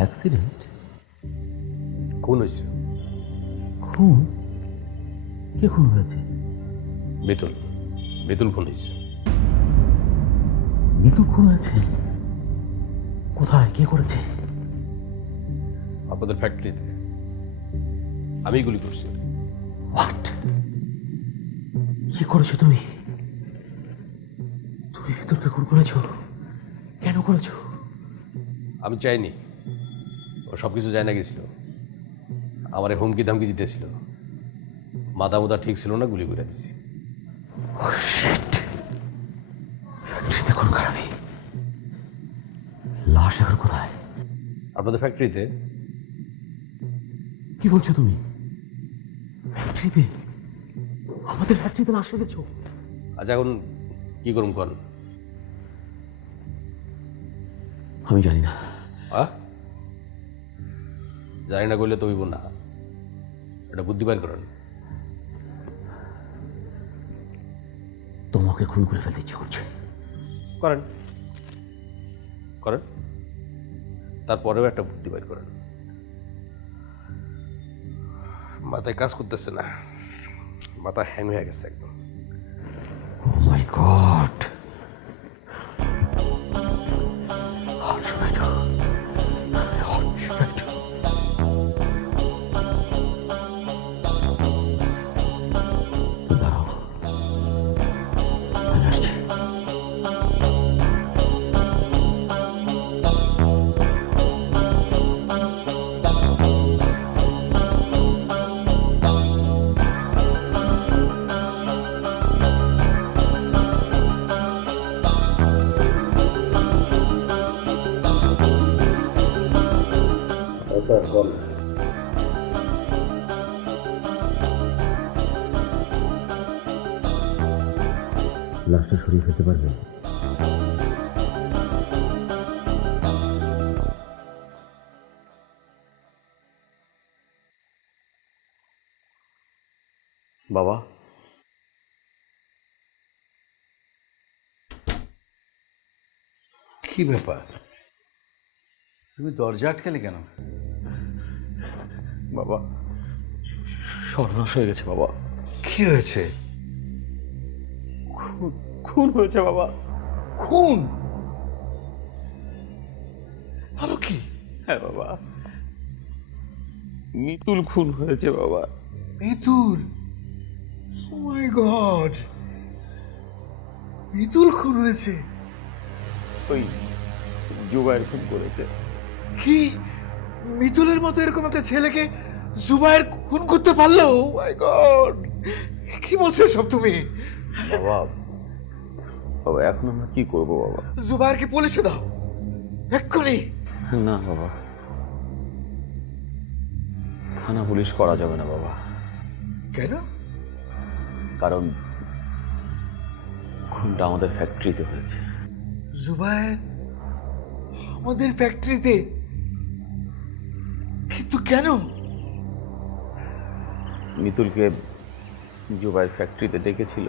Accident? খুন হয়েছে। খুন? কে খুন হয়েছে? মিতুল মিতুল খুন হয়েছে। মিতুল খুন হয়েছে? কোথায়? কে করেছে? আপনাদের ফ্যাক্টরিতে। আমি গুলি করছি। হোয়াট? কি করেছো তুমি? তুমি মিতুলকে খুন করেছো? কেন করেছো? আমি চাইনি, ও সব কিছু যায় না গেছিল, আমার হুমকি ধামকি দিতেছিল, মাথা মুদা ঠিক ছিল না, গুলি করে দিছি। ফ্যাক্টরিতে খুন খারাপই। লাশ এখন কোথায়? আপনাদের ফ্যাক্টরিতে। কি বলছো তুমি? ফ্যাক্টরিতে? আমাদের ফ্যাক্টরিতে লাশ রেখেছো? আচ্ছা এখন কি করুন কন? আমি জানি না। জানি না করলে তো হইব না, এটা বুদ্ধি বাইর করেন। তোমাকে খুন করে ফেলতে ইচ্ছে করছে। করেন করেন, তারপরেও একটা বুদ্ধি বাইর করেন। মাথায় কাজ করতেছে না, মাথা হ্যাং হয়ে গেছে একদম। ও মাই গড! দাঁড়াও, আমি আসছি। লাশটা সরিয়ে ফেলতে পারবে? বাবা, কি ব্যাপার? তুমি দরজা আটকালে কেন? বাবা সর্বনাশ হয়ে গেছে বাবা। কি হয়েছে? খুন হয়েছে বাবা। খুন? ভালো কি? হ্যাঁ বাবা, মিতুল খুন হয়েছে বাবা। মিতুল? ও মাই গড, মিতুল খুন হয়েছে? ওই জুবাইর খুন করেছে। কি? মিতুলের মতো এরকম একটা ছেলেকে জুবাইর খুন করতে পারলো? ও মাই গড, কি বলছো সব তুমি? বাবা বাবা এখন আমরা কি করব বাবা? জুবাইরকে পুলিশে দাও এক্ষুনি। না বাবা, থানা পুলিশ করা যাবে না বাবা। কেন? কারণ খুনটা আমাদের ফ্যাক্টরিতে হয়েছে। জুবাইর আমাদের ফ্যাক্টরিতে? কিন্তু কেন? মিতুলকে জুবাইর ফ্যাক্টরিতে ডেকেছিল,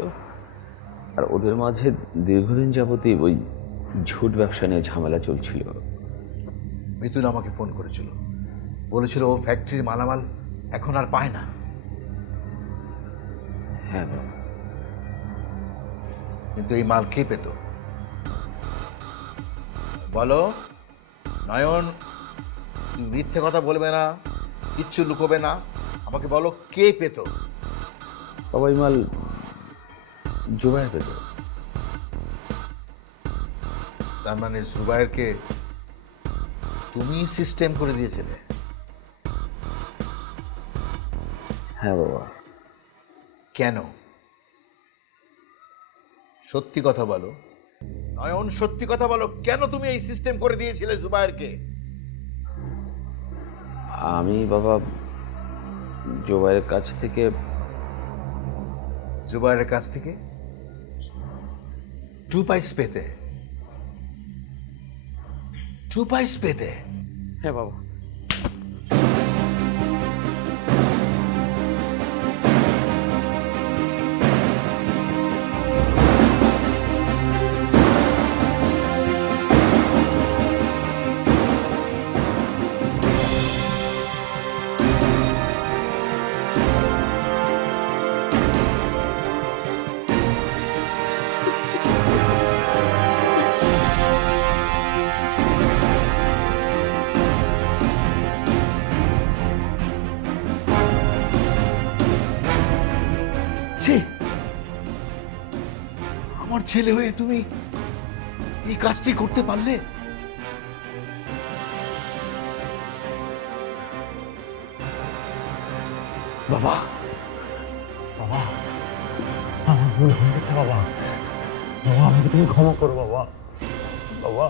আর ওদের মাঝে দীর্ঘদিন যাবতই ওই ঝুট ব্যবসা নিয়ে ঝামেলা চলছিল। মিতুল আমাকে ফোন করেছিল, বলেছিল ও ফ্যাক্টরির মালামাল এখন আর পায় না। হ্যাঁ বাবা। কিন্তু এই মাল কে পেত? বলো নয়ন, মিথ্যে কথা বলবে না, কিচ্ছু লুকোবে না, আমাকে বলো কে পেত? বাবা এই মাল জুবাইর পেত। তার মানে জুবাইরকে তুমি সিস্টেম করে দিয়েছিলে? হ্যাঁ বাবা। কেন? সত্যি কথা বলো নয়ন, সত্যি কথা বলো, কেন তুমি এই সিস্টেম করে দিয়েছিলে জুবাইরকে? আমি বাবা জুবাইরের কাছ থেকে জুবাইরের কাছ থেকে 2 পাইস পেতে? 2 পাইস পেতে? হ্যাঁ বাবা। ছি, আমার ছেলে হয়ে তুমি এই কাজটি করতে পারলে? বাবা, বাবা, আমার ভুল হয়ে গেছে বাবা। বাবা, আমাকে তুমি ক্ষমা করো বাবা। বাবা,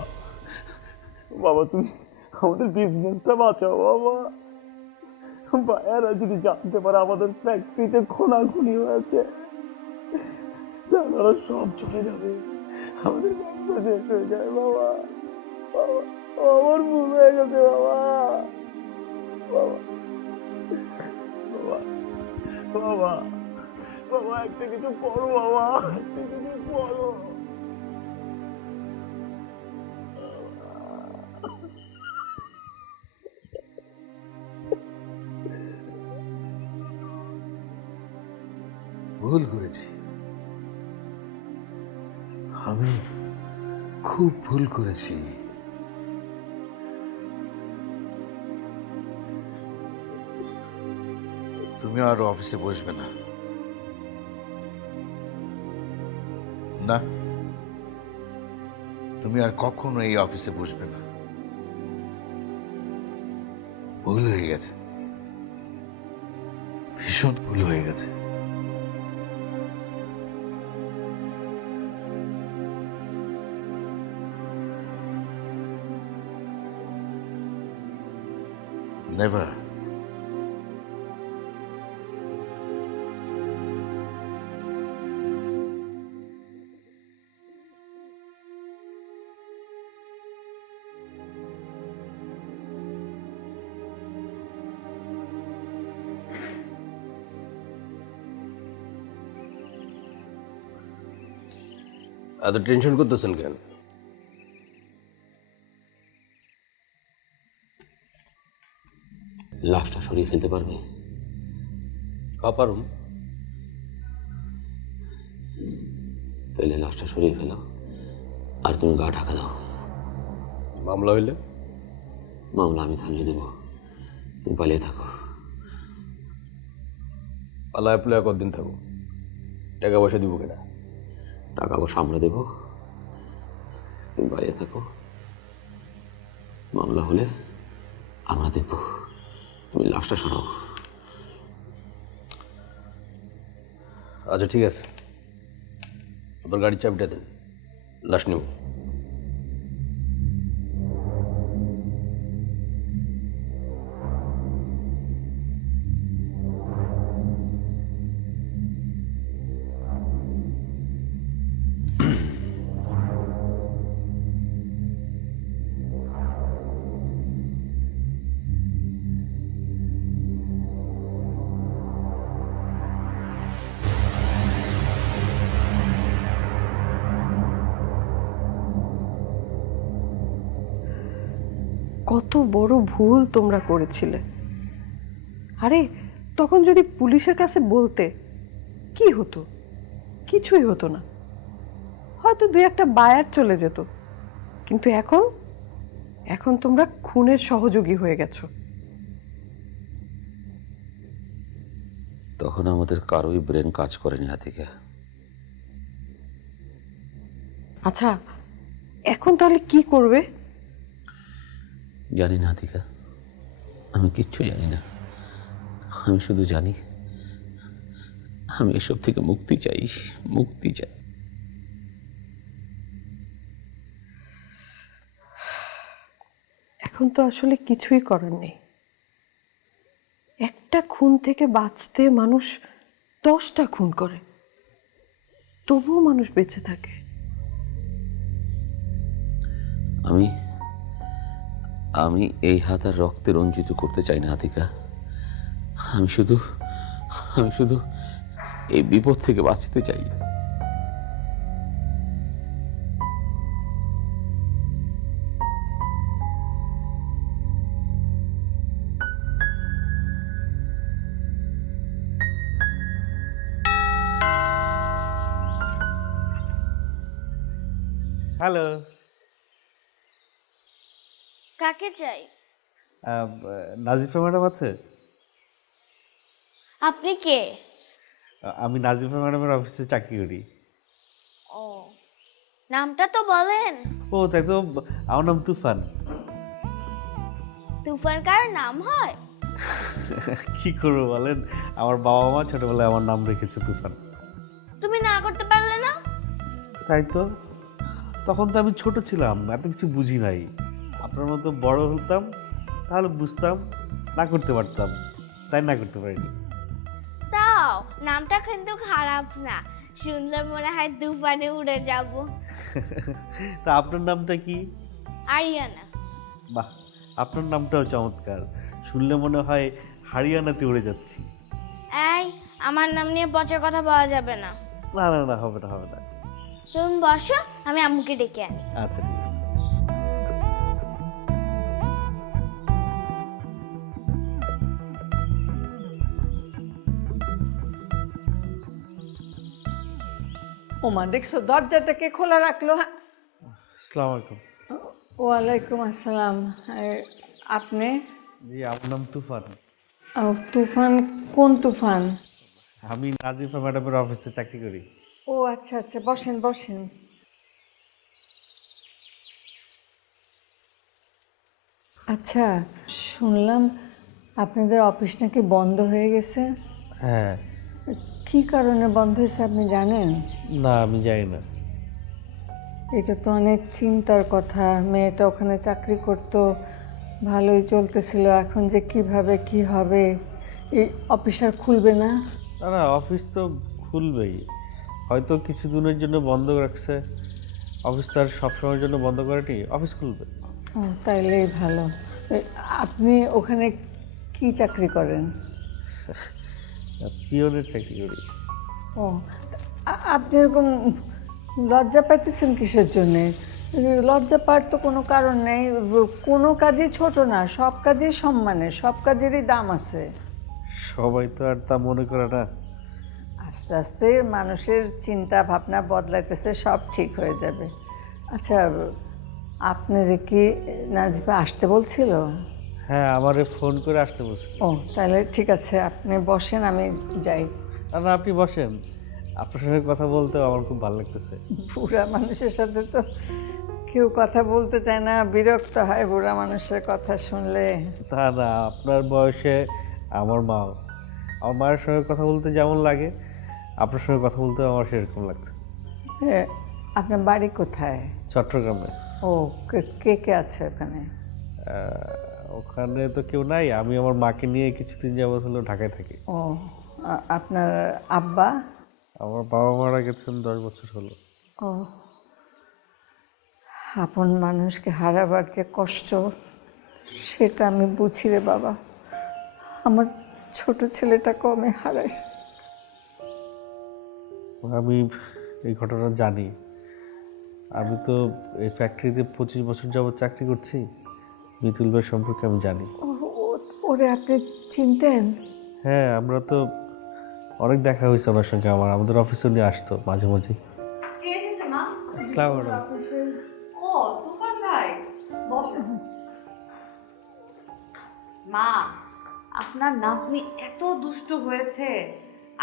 বাবা, তুমি আমাদের বিজনেসটা বাঁচাও বাবা। ভাইয়ারা যদি জানতে পারে আমাদের ফ্যাক্টরিতে খোনাখুনি হয়েছে, তাহলে ওরা সব চলে যাবে, আমাদের ব্যবসা শেষ হয়ে যায় বাবা। বাবা, আমার ভুল হয়ে গেছে বাবা। বাবা, বাবা, বাবা, বাবা, একটা কিছু করো বাবা, একটা কিছু করো। ভুল করেছি, আমি খুব ভুল করেছি। তুমি আর অফিসে বসবে না? না, তুমি আর কখনো এই অফিসে বসবে না। ভুল হয়ে গেছে, ভীষণ ভুল হয়ে গেছে। Never. এত টেনশন করতেছেন কেন? লাশটা সরিয়ে ফেলতে পারবে? পারুম। তাহলে লাশটা সরিয়ে ফেলো, আর তুমি গা ঢাকা দাও। মামলা হইলে? মামলা আমি থামিয়ে দেবো, তুমি পালিয়ে থাকো। পালায় পালায় কতদিন থাকো? টাকা পয়সা দিব কেনা? টাকা পয়সা আমরা দেবো, তুমি পালিয়ে থাকো। মামলা হলে আমরা দেখবো, তুমি লাশটা সরাও। আচ্ছা ঠিক আছে, আপনার গাড়ির চাবিটা দেন, লাশ নেব। কত বড় ভুল তোমরা করেছিলে। আরে তখন যদি পুলিশের কাছে বলতে কি হতো? কিছুই হতো না, হয়তো দুই একটা বায়ার চলে যেত। কিন্তু এখন এখন তোমরা খুনের সহযোগী হয়ে গেছো। তখন আমাদের কারোই ব্রেন কাজ করেনি হাতিকা। আচ্ছা, এখন তাহলে কি করবে? জানি না হাতিকা, আমি কিচ্ছু জানি না। আমি শুধু জানি আমি এসব থেকে মুক্তি চাই, মুক্তি চাই। এখন তো আসলে কিছুই করার নেই। একটা খুন থেকে বাঁচতে মানুষ 10টা খুন করে, তবুও মানুষ বেঁচে থাকে। আমি আমি এই হাত আর রক্তে রঞ্জিত করতে চাই না হাতিকা। আমি শুধু এই বিপদ থেকে বাঁচতে চাই। হ্যালো, কাকে চাই? নাজিফা ম্যাডাম আছে? আপনি কে? আমি নাজিফা ম্যাডামের অফিসে চাকরি করি। ও, নামটা তো বলেন। ও তাই তো, আমার নাম তুফান। তুফান কার নাম হয়? কি করবো বলেন, আমার বাবা মা ছোটবেলায় আমার নাম রেখেছে তুফান। তুমি না করতে পারলে না? তাই তো, তখন তো আমি ছোট ছিলাম, এত কিছু বুঝি নাই। আপনার মতো বড় হতাম তাহলে বুঝতাম, না করতে পারতাম, তাই না করতে পারিনি। তাও নামটা কিন্তু খারাপ না, শুনলে মনে হয় তুফানে উড়ে যাব। তা আপনার নামটা কি? আরিয়ানা। বাহ, আপনার নামটাও চমৎকার, শুনলে মনে হয় হারিয়ানাতে উড়ে যাচ্ছি। এই, আমার নাম নিয়ে পচা কথা বলা যাবে না। না না না, হবে না হবে না। তুমি বসো, আমি আম্মুকে ডেকে আনি। আচ্ছা ঠিক আছে। ওমা দেখছো দরজাটাকে খোলা রাখলো। আসসালামু আলাইকুম। ওয়ালাইকুম আসসালাম। আপনি? জি, আমার নাম তুফান। তুফান? কোন তুফান? আমি নাজিফা ম্যাডামের অফিসে চাকরি করি। ও আচ্ছা আচ্ছা, বসেন বসেন। আচ্ছা, শুনলাম আপনাদের অফিস নাকি বন্ধ হয়ে গেছে। হ্যাঁ। কি কারণে বন্ধ হয়েছে আপনি জানেন? না, আমি জানি না। এটা তো অনেক চিন্তার কথা। মেয়েটা ওখানে চাকরি করতো, ভালোই চলতেছিল, এখন যে কিভাবে কি হবে। এই অফিস আর খুলবে না? না না, অফিস তো খুলবেই, হয়তো কিছু দিনের জন্য বন্ধ রাখছে। অফিস তো আর সবসময়ের জন্য বন্ধ করেনি, অফিস খুলবে। ও তাইলেই ভালো। আপনি ওখানে কি চাকরি করেন? পিওনের চাকরি করি। ও, আপনি এরকম লজ্জা পাইতেছেন কিসের জন্যে? লজ্জা পাওয়ার তো কোনো কারণ নেই। কোনো কাজই ছোট না, সব কাজই সম্মানের, সব কাজেরই দাম আছে। সবাই তো আর তা মনে করে না। আস্তে আস্তে মানুষের চিন্তা ভাবনা বদলাইতেছে, সব ঠিক হয়ে যাবে। আচ্ছা, আপনার কি নাজিফা আসতে বলছিল? হ্যাঁ, আমারে ফোন করে আসতে বলছে। ও তাহলে ঠিক আছে, আপনি বসেন, আমি যাই। না না, আপনি বসেন, আপনার সঙ্গে কথা বলতে আমার খুব ভালো লাগতেছে। বুড়া মানুষের সাথে তো কেউ কথা বলতে চায় না, বিরক্ত হয় বুড়া মানুষের কথা শুনলে। তা না, আপনার বয়সে আমার মা, আমার মায়ের সঙ্গে কথা বলতে যেমন লাগে, আপনার সঙ্গে কথা বলতে আমার সেরকম লাগছে। আপনার বাড়ি কোথায়? চট্টগ্রামে। ও, কে কে আছে ওখানে? ওখানে তো কেউ নাই, আমি আমার মাকে নিয়ে কিছুদিন যাবত হলো ঢাকায় থাকি। ও, আপনার আব্বা? আমার বাবা মারা গেছেন 10 বছর হলো। ও, আপন মানুষকে হারাবার যে কষ্ট, সেটা আমি বুঝি রে বাবা। আমার ছোট ছেলেটাকে আমি হারাইছি। আমি এই ঘটনা জানি, আমি তো এই ফ্যাক্টরিতে 25 বছর যাবত চাকরি করছি। মিতুল ভাই সম্পর্কে আমি জানি। ওরে আপনি চিনতেন? হ্যাঁ, আমরা তো অনেক দেখা হয়েছে ওনার সঙ্গে, আমাদের অফিসে নিয়ে আসতো মাঝে মাঝে। আসসালামু আলাইকুম। ও তুফান ভাই, বসেন। মা, আপনার নাতনি এত দুষ্ট হয়েছে,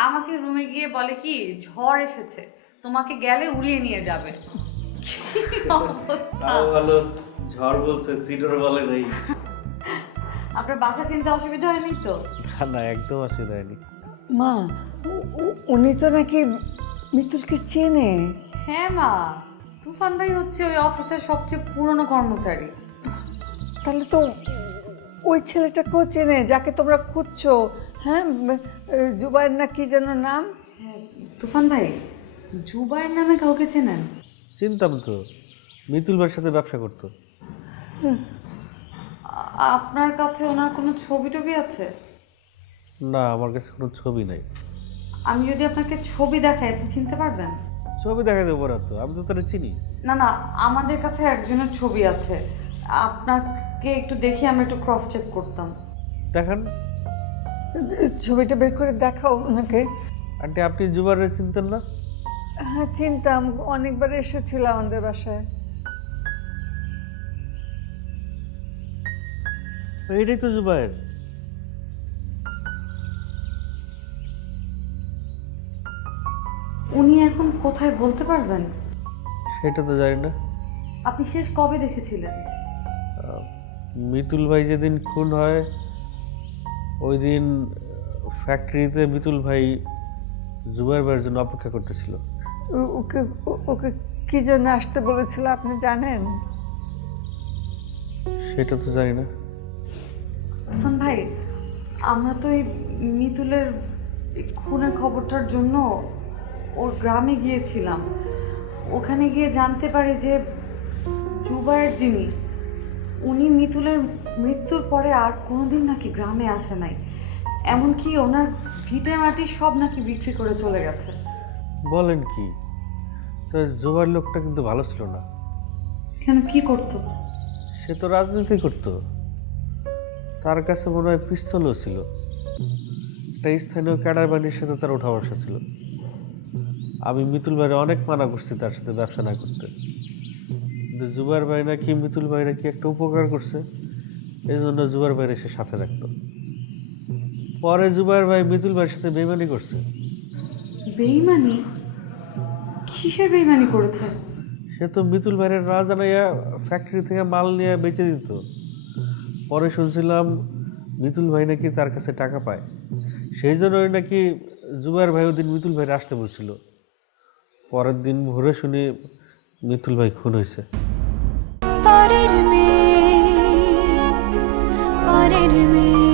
আমাকে রুমে গিয়ে বলে কি ঝড় এসেছে, তোমাকে গেলে উড়িয়ে নিয়ে যাবে। কি অবস্থা! ভালো, ঝড় বলছে, সিডর বলে নাই। আপনার বাসা চিনতে অসুবিধা হয়নি তো? না না, একদম অসুবিধা হয়নি। মা, উনি তো নাকি মিতুলকে চেনে। হ্যাঁ মা, তুফান ভাই হচ্ছে ওই অফিসের সবচেয়ে পুরনো কর্মচারী। তাহলে তো ওই ছেলেটাকেও চেনে যাকে তোমরা খুঁজছো। হ্যাঁ, জুবাইর না কি যেন নাম? হ্যাঁ, তুফান ভাই জুবাইর নামে কাউকে চেনেন? চিনতাম তো, মিতুল ভাইয়ের সাথে ব্যবসা করতো। আপনার কাছে ওনার কোনো ছবি টবি আছে? না, আমার কাছে কোনো ছবি নাই। আমি যদি আপনাকে ছবি দেখাই, আপনি চিনতে পারবেন? ছবি দেখা দেবো না তো, আমি তো তারা চিনি। না না, আমাদের কাছে একজনের ছবি আছে, আপনাকে একটু দেখি, আমরা একটু ক্রস চেক করতাম। দেখান। ছবিটা বের করে দেখাও ওনাকে। আন্টি, আপনি জুবাইরের চিনতেন না? হ্যাঁ চিনতাম, অনেকবার এসেছিল আমাদের বাসায়। এইটাই তো জুবাইর। উনি এখন কোথায় বলতে পারবেন? সেটা তো জানি না। আপনি শেষ কবে দেখেছিলেন? মিতুল ভাই যেদিন খুন হয় ওই দিন ফ্যাক্টরিতে মিতুল ভাই জুবাইর ভাইয়ের জন্য অপেক্ষা করতেছিল। ওকে ওকে কি জন্য আসতে বলেছিল আপনি জানেন? সেটা তো জানি না। তুফান ভাই, আমরা তো এই মিতুলের এই খুনের খবরটার জন্য ওর গ্রামে গিয়েছিলাম। ওখানে গিয়ে জানতে পারি যে জুবায়ের যিনি, উনি মিতুলের মৃত্যুর পরে আর কোনোদিন নাকি গ্রামে আসে নাই। এমনকি ওনার ভিটে মাটি সব নাকি বিক্রি করে চলে গেছে। বলেন কি? তো জুবাইর লোকটা কিন্তু ভালো ছিল না। কেন, কি করতো? সে তো রাজনীতি করতো। তার কাছে মনে হয় পিস্তলও ছিল। একটা স্থানীয় ক্যাডার বাহিনীর সাথে তার ওঠা বসা ছিল। আমি মিতুল ভাইরে অনেক মানা করছি তার সাথে ব্যবসা না করতে, কিন্তু জুবাইর ভাই নাকি মিতুল ভাই নাকি একটা উপকার করছে, এই জন্য জুবাইর ভাইরে সে সাথে রাখতো। পরে জুবাইর ভাই মিতুল ভাইয়ের সাথে বেইমানি করছে। বেইমানি? কিসের বেইমানি করেছে? সে তো মিতুল ভাইয়ের না জানাইয়া ফ্যাক্টরি থেকে মাল নিয়ে বেচে দিত। পরে শুনছিলাম মিতুল ভাই নাকি তার কাছে টাকা পায়, সেই জন্যই নাকি জুবাইর ভাই ওদিন মিতুল ভাইয়ের আসতে বলছিল। পরের দিন ভোরে শুনি মিতুল ভাই খুন হয়েছে। পরের মেয়ে